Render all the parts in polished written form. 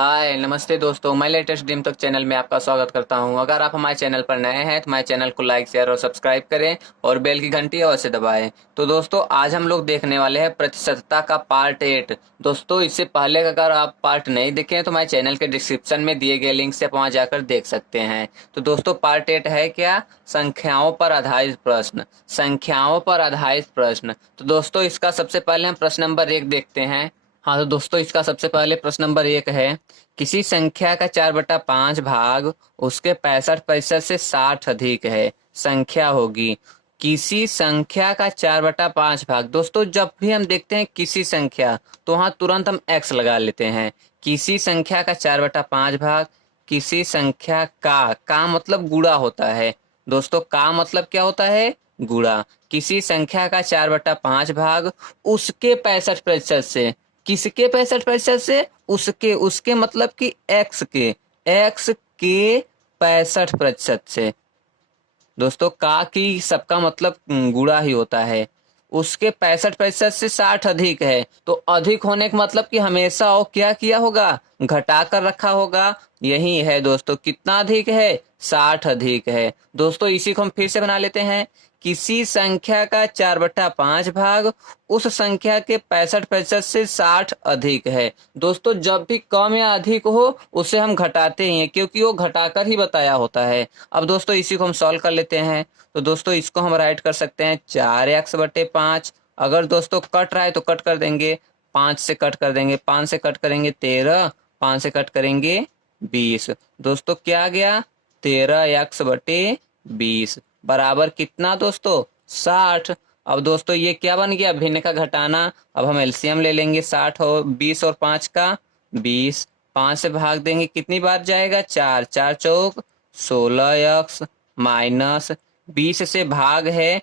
हाय नमस्ते दोस्तों, मैं लेटेस्ट ड्रीम तक चैनल में आपका स्वागत करता हूं। अगर आप हमारे चैनल पर नए हैं तो हमारे चैनल को लाइक शेयर और सब्सक्राइब करें और बेल की घंटी अवश्य दबाएं। तो दोस्तों आज हम लोग देखने वाले हैं प्रतिशतता का पार्ट 8। दोस्तों इससे पहले अगर आप पार्ट नहीं देखे हैं तो हमारे चैनल के डिस्क्रिप्शन में दिए गए लिंक से आप वहां जाकर देख सकते हैं। तो दोस्तों पार्ट 8 है क्या? संख्याओं पर आधारित प्रश्न। संख्याओं पर आधारित प्रश्न। तो दोस्तों इसका सबसे पहले हम प्रश्न नंबर 1 देखते हैं। हाँ तो दोस्तों इसका सबसे पहले प्रश्न नंबर 1 है, किसी संख्या का 4/5 भाग उसके 65% से 60 अधिक है, संख्या होगी। किसी संख्या का 4/5 भाग। दोस्तों जब भी हम देखते हैं किसी संख्या तो वहां तुरंत हम x लगा लेते हैं। किसी संख्या का 4/5 भाग, किसी संख्या का मतलब गुणा होता है। दोस्तों का मतलब क्या होता है? गुणा। किसी संख्या का 4/5 भाग उसके 65% से। किसके 65% से? उसके उसके मतलब कि एक्स के 65% से। दोस्तों का की सबका मतलब गुणा ही होता है। उसके 65% से 60 अधिक है तो अधिक होने का मतलब कि हमेशा वो क्या किया होगा? घटा कर रखा होगा। यही है दोस्तों, कितना अधिक है? 60 अधिक है। दोस्तों इसी को हम फिर से बना लेते हैं। किसी संख्या का 4/5 भाग उस संख्या के 65% से 60 अधिक है। दोस्तों जब भी कम या अधिक हो उसे हम घटाते ही हैं, क्योंकि वो घटाकर ही बताया होता है। अब दोस्तों इसी को हम सॉल्व कर लेते हैं। तो दोस्तों इसको हम राइट कर सकते हैं 4x/5। अगर दोस्तों कट रहा है तो कट कर देंगे, 5 से कट कर देंगे, 5 से कट करेंगे 13, 5 से कट करेंगे 20। दोस्तों क्या आ गया? 13x/20 बराबर कितना दोस्तों? 60। अब दोस्तों ये क्या बन गया? भिन्न का घटाना। अब हम एलसीएम ले लेंगे 60 और 20 और 5 का 20। 5 से भाग देंगे कितनी बार जाएगा? 4, 4 चौक 16x माइनस 20 से भाग है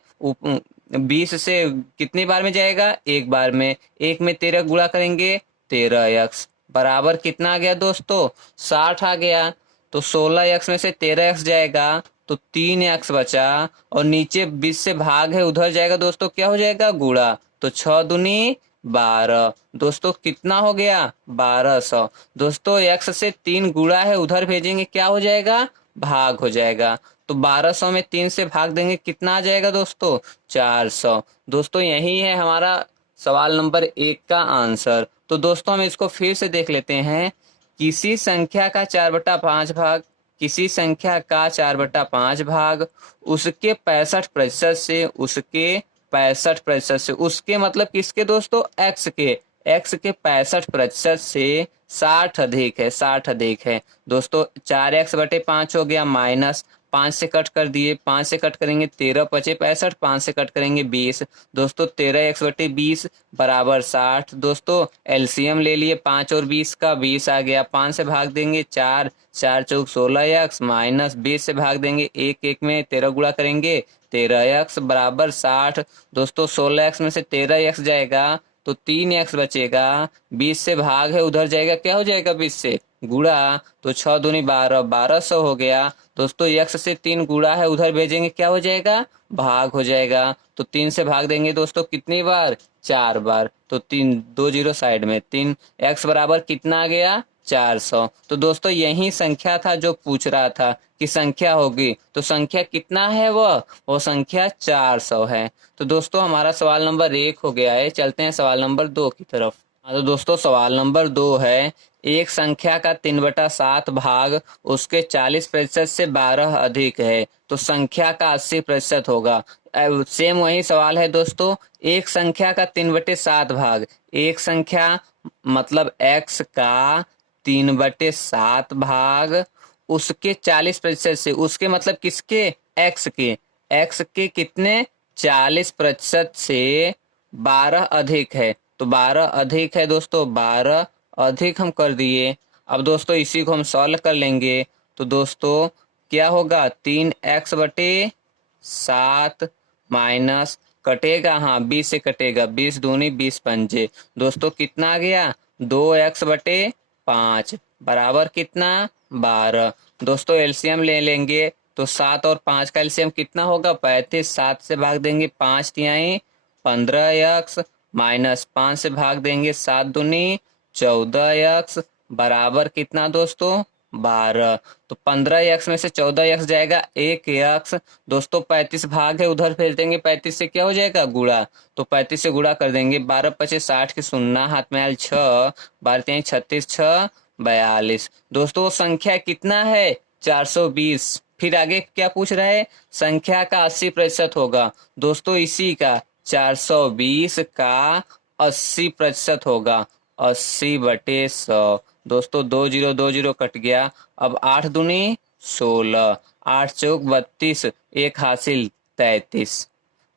20 से कितनी बार में जाएगा? एक बार में। एक में 13 गुणा करेंगे 13x बराबर कितना आ गया दोस्तों? 60 आ गया। तो 16x में से 13x जाएगा तो 3x बचा और नीचे 20 से भाग है उधर जाएगा दोस्तों, क्या हो जाएगा? गुणा। तो 6 दूनी 12। दोस्तों कितना हो गया? 1200। दोस्तों x से 3 गुणा है उधर भेजेंगे, क्या हो जाएगा? भाग हो जाएगा। तो 1200 में 3 से भाग देंगे कितना आ जाएगा दोस्तों? 400। दोस्तों यही है हमारा सवाल नंबर 1 का आंसर। तो दोस्तों हम इसको फिर से देख लेते हैं। किसी संख्या का 4/5 भाग, किसी संख्या का 4/5 भाग उसके 65% से, उसके 65% से, उसके मतलब किसके दोस्तों? एक्स के 65% से 60 अधिक है, 60 अधिक है। दोस्तों 4x/5 हो गया माइनस 5 से कट कर दिए, 5 से कट करेंगे 13 पचे 65, 5 से कट करेंगे 20। दोस्तों 13x/20 बराबर 60। दोस्तों एलसीएम ले लिए 5 और 20 का, 20 आ गया। 5 से भाग देंगे 4, 4 चौक 16x माइनस 20 से भाग देंगे एक, एक में 13 गुणा करेंगे 13x बराबर 60। दोस्तों 16x में से 13x जाएगा तो 3x बचेगा। 20 से भाग है उधर जाएगा, क्या हो जाएगा? 20 से गुणा। तो 6 दूनी 12, 1200 हो गया। दोस्तों x से 3 गुणा है उधर भेजेंगे, क्या हो जाएगा? भाग हो जाएगा। तो 3 से भाग देंगे दोस्तों कितनी बार? 4 बार। तो 3 2 जीरो साइड में 3, x बराबर कितना आ गया? 400। तो दोस्तों यही संख्या था जो पूछ रहा था कि संख्या होगी, तो संख्या कितना है? वो संख्या 400 है। तो दोस्तों हमारा सवाल नंबर 1 हो गया है। चलते हैं सवाल नंबर 2 की तरफ। हाँ तो दोस्तों सवाल नंबर 2 है, एक संख्या का 3/7 भाग उसके 40% से 12 अधिक है तो संख्या का 80% होगा। सेम वही सवाल है दोस्तों। एक संख्या का 3/7 भाग, एक संख्या मतलब x का 3/7 भाग उसके 40% से, उसके मतलब किसके? एक्स के कितने? 40% से 12 अधिक है। तो 12 अधिक है दोस्तों, 12 अधिक हम कर दिए। अब दोस्तों इसी को हम सॉल्व कर लेंगे। तो दोस्तों क्या होगा? 3x/7 माइनस कटेगा, हाँ 20 से कटेगा, 20 दूनी 20 पंजे। दोस्तों कितना आ गया? 2x/5 बराबर कितना? 12। दोस्तों एलसीएम ले लेंगे तो 7 और 5 का एलसीएम कितना होगा? 35। 7 से भाग देंगे 5 तिहाई 15x माइनस 5 से भाग देंगे 7 दूनी 14x बराबर कितना दोस्तों 12। तो 15x में से 14x जाएगा 1x। दोस्तों 35 भाग है, उधर भेज देंगे, 35 से क्या हो जाएगा गुणा। तो 35 से गुणा कर देंगे, 12 पचे 60 की शून्ना हाथ में आयल 6, 12 तिहाई 36, 6 42। दोस्तों वो संख्या कितना है 420। फिर आगे क्या पूछ रहा है, संख्या का 80% होगा। दोस्तों इसी का 420 का 80% होगा, 80/100। दोस्तों 2 0 2 0 कट गया। अब 8 दूनी 16, 8 चौक 32, एक हासिल 33।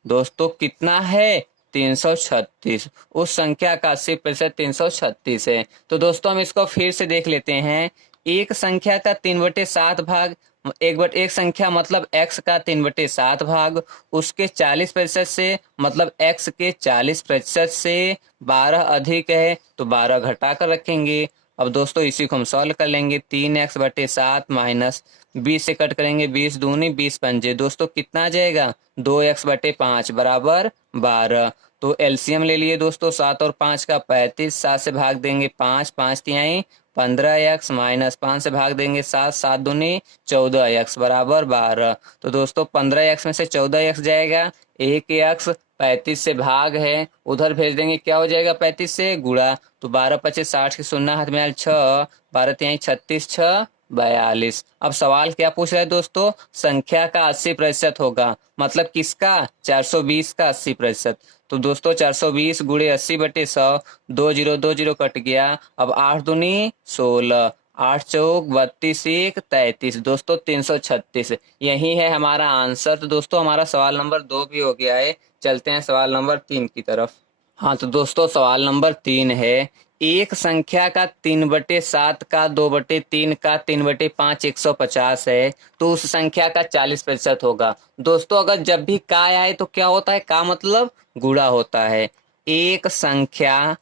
दोस्तों कितना है 336। उस संख्या का 80% 336 है। तो दोस्तों हम इसको फिर से देख लेते हैं। एक संख्या का 3/7 भाग, एक संख्या मतलब x का 3/7 भाग, उसके 40% से मतलब x के 40% से 12 अधिक है तो 12 घटा कर रखेंगे। अब दोस्तों इसी को हम सॉल्व कर लेंगे। 3x/7 माइनस 20 से कट करेंगे, 20 दूनी 20 पंजे। दोस्तों कितना आ जाएगा 2x/5 बराबर 12। तो एलसीएम ले लिए दोस्तों, 7 और 5 का 35, 7 से भाग देंगे 5, 5 तिहाई 15x माइनस 5 से भाग देंगे 7, 7 दूनी 14x बराबर 12। तो दोस्तों 15x में से 14x जाएगा, 1x 35 से भाग है, उधर भेज देंगे, क्या हो जाएगा 35 से गुणा। तो 12 पचे 60 की शून्ना हाथ में आयल 6, 12 तिहाई 36, 6 42। अब सवाल क्या पूछ रहा है दोस्तों, संख्या का 80% होगा, मतलब किसका 420 का 80%। तो दोस्तों 420 गुणे 80/100, 2 0 2 0 कट गया। अब 8 दूनी 16, 8 चौक 32, 1 33। दोस्तों 336 यही है हमारा आंसर। तो दोस्तों हमारा सवाल नंबर 2 भी हो गया है। चलते हैं सवाल नंबर 3 की तरफ। हाँ तो दोस्तों सवाल नंबर 3 है, एक संख्या का 3/7 का 2/3 का 3/5 150 है, तो उस संख्या का 40% होगा। दोस्तों अगर जब भी का आए तो क्या होता है, का मतलब गुणा होता है। एक संख्या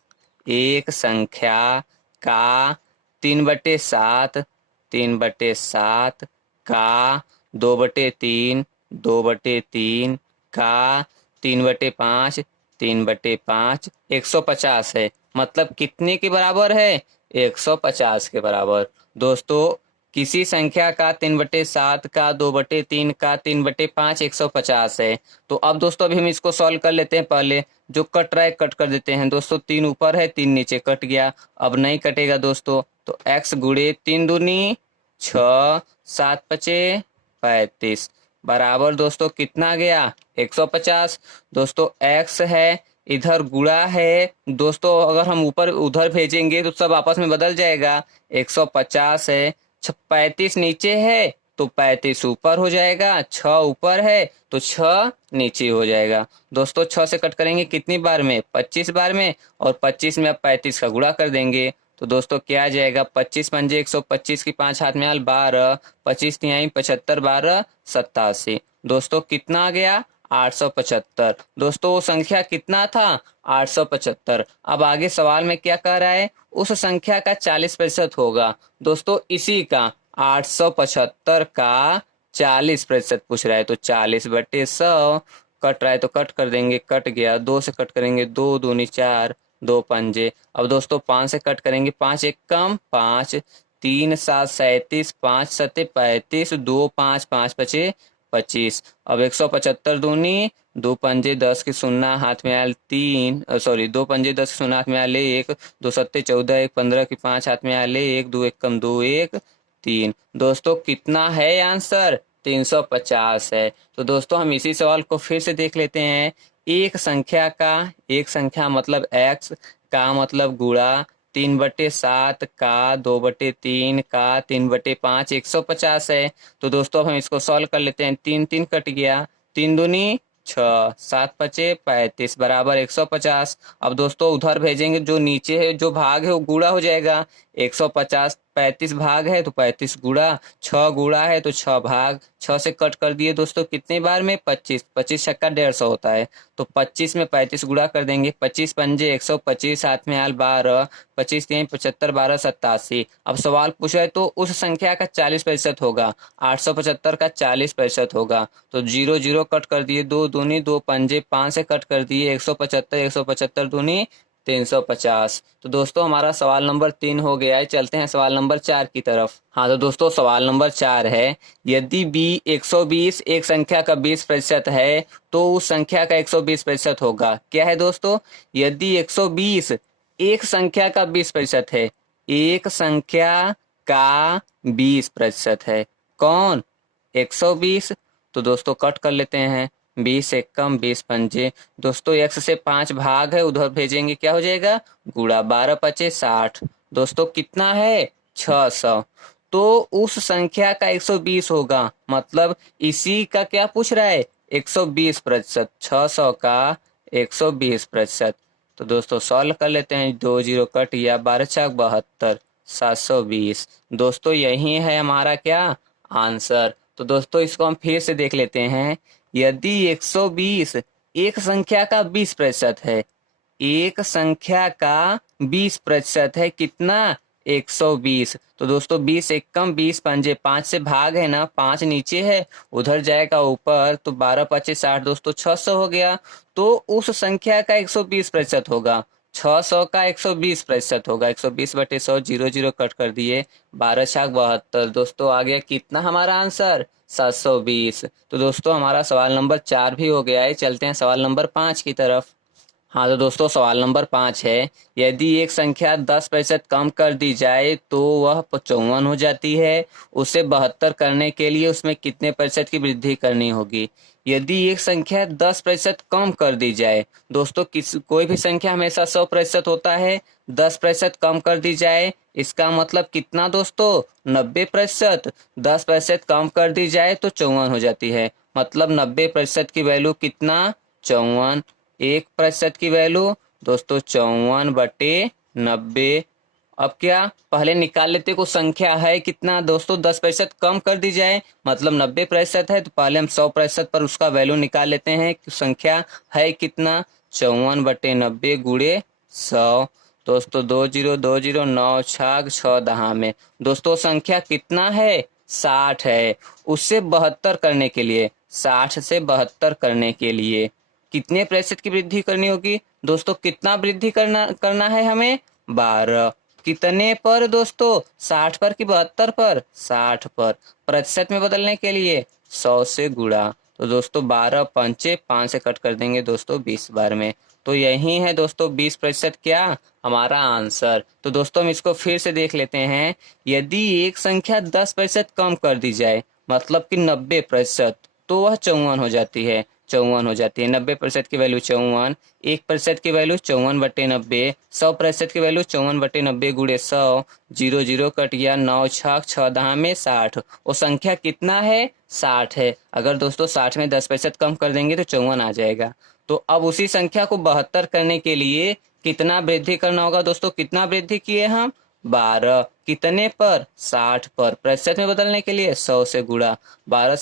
का 3/7, 3/7 का 2/3, 2/3 का 3/5, 3/5 150 है, मतलब कितने के बराबर है 150 के बराबर। दोस्तों किसी संख्या का 3/7 का 2/3 का 3/5 150 है। तो अब दोस्तों अभी हम इसको सॉल्व कर लेते हैं। पहले जो कट रहा है कट कर देते हैं। दोस्तों 3 ऊपर है 3 नीचे, कट गया। अब नहीं कटेगा दोस्तों, तो x गुणे 3 दूनी 6, 7 पचे 35 बराबर दोस्तों कितना गया 150। दोस्तों x है, इधर गुणा है। दोस्तों अगर हम ऊपर उधर भेजेंगे तो सब आपस में बदल जाएगा। 150 है, 35 नीचे है तो 35 ऊपर हो जाएगा, 6 ऊपर है तो 6 नीचे हो जाएगा। दोस्तों 6 से कट करेंगे कितनी बार में 25 बार में, और 25 में अब 35 का गुणा कर देंगे। तो दोस्तों क्या आ जाएगा 25 पंजे 125 की 5 हाथ में आल 12, 25 तिहाई 75, 12 87। दोस्तों कितना आ गया 875। दोस्तों वो संख्या कितना था 875। अब आगे सवाल में क्या कह रहा है, उस संख्या का 40% होगा। दोस्तों इसी का 875 का 40% पूछ रहा है। तो 40/100 कट रहा है तो कट कर देंगे, कट गया। 2 से कट करेंगे 2 दूनी 4, 2 पंजे। अब दोस्तों 5 से कट करेंगे, 5 एक कम 5, 3 7 37, 5 सते 35, 2 5 5 पचे 25। अब 175 दूनी 2 पंजे 10 की शून्ना हाथ में आयल 3, सॉरी 2 पंजे 10 की शून्ना हाथ में आयल 1, 2 सत्ते 14, 1 15 की 5 हाथ में आयल 1, 2 एक कम 2 1 3। दोस्तों कितना है आंसर 350 है। तो दोस्तों हम इसी सवाल को फिर से देख लेते हैं। एक संख्या मतलब x का मतलब गुणा 3/7 का 2/3 का 3/5 150 है। तो दोस्तों अब हम इसको सॉल्व कर लेते हैं। 3 3 कट गया, 3 दूनी 6, 7 पचे 35 बराबर 150। अब दोस्तों उधर भेजेंगे, जो नीचे है जो भाग है वो गुणा हो जाएगा। 150 35 भाग है तो 35 गुणा, 6 गुणा है तो 6 भाग, 6 से कट कर दिए दोस्तों कितनी बार में 25, 25 छक्का 150 होता है। तो 25 में 35 गुणा कर देंगे, 25 पंजे 125 हाथ में आल 12, 25 3 75, 12 87। अब सवाल पूछा है तो उस संख्या का 40% होगा, 875 का 40% होगा। तो 0 0 कट कर दिए, 2 दूनी 2 पंजे, 5 से कट कर दिए 175, 175 दूनी 350। तो दोस्तों हमारा सवाल नंबर 3 हो गया है। चलते हैं सवाल नंबर 4 की तरफ। हाँ तो दोस्तों सवाल नंबर 4 है, यदि 120 एक संख्या का 20% है तो उस संख्या का 120% होगा। क्या है दोस्तों? यदि 120 एक संख्या का 20% है, एक संख्या का 20% है, कौन? 120। तो दोस्तों कट कर लेते हैं, 20 एक कम 20 पंजे, दोस्तों x से 5 भाग है उधर भेजेंगे, क्या हो जाएगा? गुणा 12 पचे 60। दोस्तों कितना है? 600। तो उस संख्या का 120 होगा, मतलब इसी का क्या पूछ रहा है? 120%। 600 का 120%। तो दोस्तों सॉल्व कर लेते हैं, 2 जीरो कट गया, 12 छक 72, 720। दोस्तों यही है हमारा क्या? आंसर। तो दोस्तों इसको हम फिर से देख लेते हैं। यदि 120 एक संख्या का 20% है, एक संख्या का 20% है, कितना? 120। तो दोस्तों 20 एक कम 20 पंजे, 5 से भाग है ना, 5 नीचे है उधर जाएगा ऊपर, तो 12 पचे 60, दोस्तों 600 हो गया। तो उस संख्या का 120% होगा, 600 का 120% होगा। 120/100, जीरो जीरो कट कर दिए, 12 छाक 72। दोस्तों आ गया कितना हमारा आंसर? 720। तो दोस्तों हमारा सवाल नंबर 4 भी हो गया है। चलते हैं सवाल नंबर 5 की तरफ। हाँ तो दोस्तों सवाल नंबर 5 है, यदि एक संख्या 10% कम कर दी जाए तो वह 54 हो जाती है, उसे 72 करने के लिए उसमें कितने प्रतिशत की वृद्धि करनी होगी? यदि एक संख्या 10% कम कर दी जाए, दोस्तों कोई भी संख्या हमेशा 100% होता है, 10% कम कर दी जाए, इसका मतलब कितना दोस्तों? 90%। 10% कम कर दी जाए तो 54 हो जाती है, मतलब 90% की वैल्यू कितना? 54। 1% की वैल्यू दोस्तों 54/90। अब क्या पहले निकाल लेते, को संख्या है कितना दोस्तों? 10% कम कर दी जाए, मतलब 90% है, तो पहले हम 100% पर उसका वैल्यू निकाल लेते हैं। संख्या है कितना? 54/90 गुणे 100। दोस्तों 20 9 छाग 6 दहा में, दोस्तों संख्या कितना है? 60 है। उससे 72 करने के लिए, 60 से 72 करने के लिए कितने प्रतिशत की वृद्धि करनी होगी? दोस्तों कितना वृद्धि करना करना है हमें? 12। कितने पर दोस्तों? 60 पर कि 72 पर? 60 पर। प्रतिशत में बदलने के लिए 100 से गुणा, तो दोस्तों 12 पंचे 5 से कट कर देंगे दोस्तों 20 बार में। तो यही है दोस्तों 20% क्या हमारा आंसर। तो दोस्तों हम इसको फिर से देख लेते हैं। यदि एक संख्या 10% कम कर दी जाए, मतलब कि 90%, तो वह 54 हो जाती है, 54 हो जाती है। 90% की वैल्यू 54, 1% की वैल्यू 54/90, 100% की वैल्यू 54/90 गुणे 100, जीरो जीरो कट गया, 9 छाक 6 दहा में 60। वो संख्या कितना है? 60 है। अगर दोस्तों 60 में 10% कम कर देंगे तो 54 आ जाएगा। तो अब उसी संख्या को 72 करने के लिए कितना वृद्धि करना होगा दोस्तों? कितना वृद्धि किए हम? 12। कितने पर? 60 पर। प्रतिशत में बदलने के लिए 100 से गुणा, 12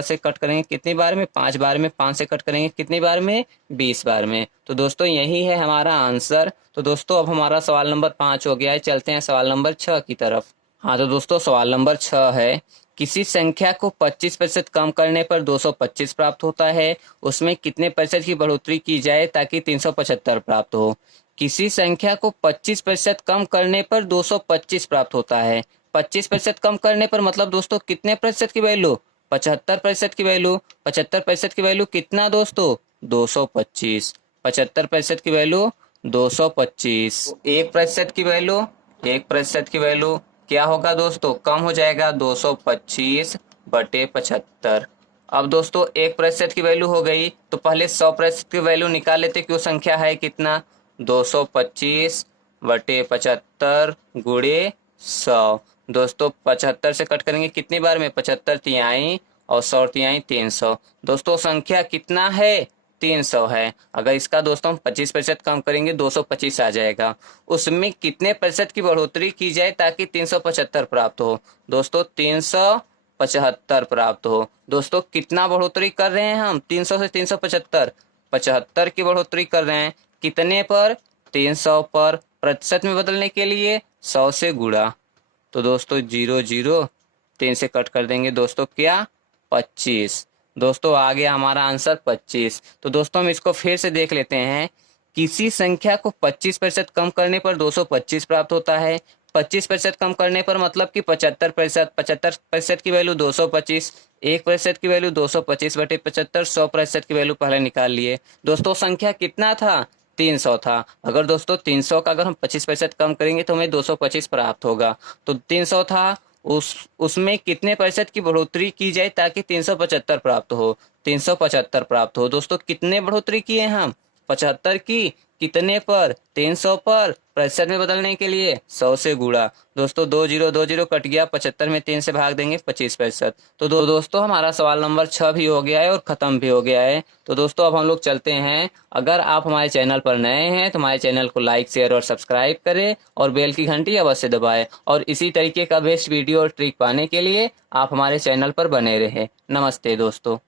से कट करेंगे कितनी बार में? 5 बार में। 5 से कट करेंगे कितनी बार में? 20 बार में। तो दोस्तों यही है हमारा आंसर। तो दोस्तों अब हमारा सवाल नंबर 5 हो गया है। चलते हैं सवाल नंबर 6 की तरफ। हाँ तो दोस्तों सवाल नंबर 6 है, किसी संख्या को 25% कम करने पर 225 प्राप्त होता है, उसमें कितने प्रतिशत की बढ़ोतरी की जाए ताकि 375 प्राप्त हो? किसी संख्या को 25% कम करने पर 225 प्राप्त होता है। 25% कम करने पर मतलब दोस्तों कितने प्रतिशत की वैल्यू? 75% की वैल्यू। 75% की वैल्यू कितना दोस्तों? 225। 75% की वैल्यू 225। 1% की वैल्यू, 1% की वैल्यू क्या होगा दोस्तों? कम हो जाएगा, 225/75। अब दोस्तों 1% की वैल्यू हो गई, तो पहले 100% की वैल्यू निकाल लेते, क्यों संख्या है कितना? 225/75 गुणे 100। दोस्तों 75 से कट करेंगे कितनी बार में? 75 तिहाई और 100 तिहाई 300। दोस्तों संख्या कितना है? 300 है। अगर इसका दोस्तों हम 25% कम करेंगे 225 आ जाएगा। उसमें कितने प्रतिशत की बढ़ोतरी की जाए ताकि 375 प्राप्त हो? दोस्तों 375 प्राप्त हो। दोस्तों कितना बढ़ोतरी कर रहे हैं हम? 300 से 375, 75 की बढ़ोतरी कर रहे हैं। कितने पर? 300 पर। प्रतिशत में बदलने के लिए 100 से गुणा, तो दोस्तों 00, 3 से कट कर देंगे दोस्तों क्या? 25। दोस्तों आ गया हमारा आंसर 25। तो दोस्तों हम इसको फिर से देख लेते हैं। किसी संख्या को 25% कम करने पर 225 प्राप्त होता है। 25% कम करने पर मतलब कि 75%, 75% की वैल्यू 225, 1% की वैल्यू 225 बटे 75, 100% की वैल्यू पहले निकाल लिए। दोस्तों संख्या कितना था? 300 था। अगर दोस्तों 300 का अगर हम 25% कम करेंगे तो हमें 225 प्राप्त होगा। तो 300 था, उसमें कितने प्रतिशत की बढ़ोतरी की जाए ताकि 375 प्राप्त हो? 375 प्राप्त हो। दोस्तों कितने बढ़ोतरी किए हम? 75 की। कितने पर? 300 पर। प्रतिशत में बदलने के लिए 100 से गुणा। दोस्तों 20 कट गया, 75 में 3 से भाग देंगे 25%। तो दोस्तों हमारा सवाल नंबर 6 भी हो गया है और खत्म भी हो गया है। तो दोस्तों अब हम लोग चलते हैं। अगर आप हमारे चैनल पर नए हैं तो हमारे चैनल को लाइक शेयर और सब्सक्राइब करें और बेल की घंटी अवश्य दबाएं, और इसी तरीके का बेस्ट वीडियो और ट्रिक पाने के लिए आप हमारे चैनल पर बने रहें। नमस्ते दोस्तों।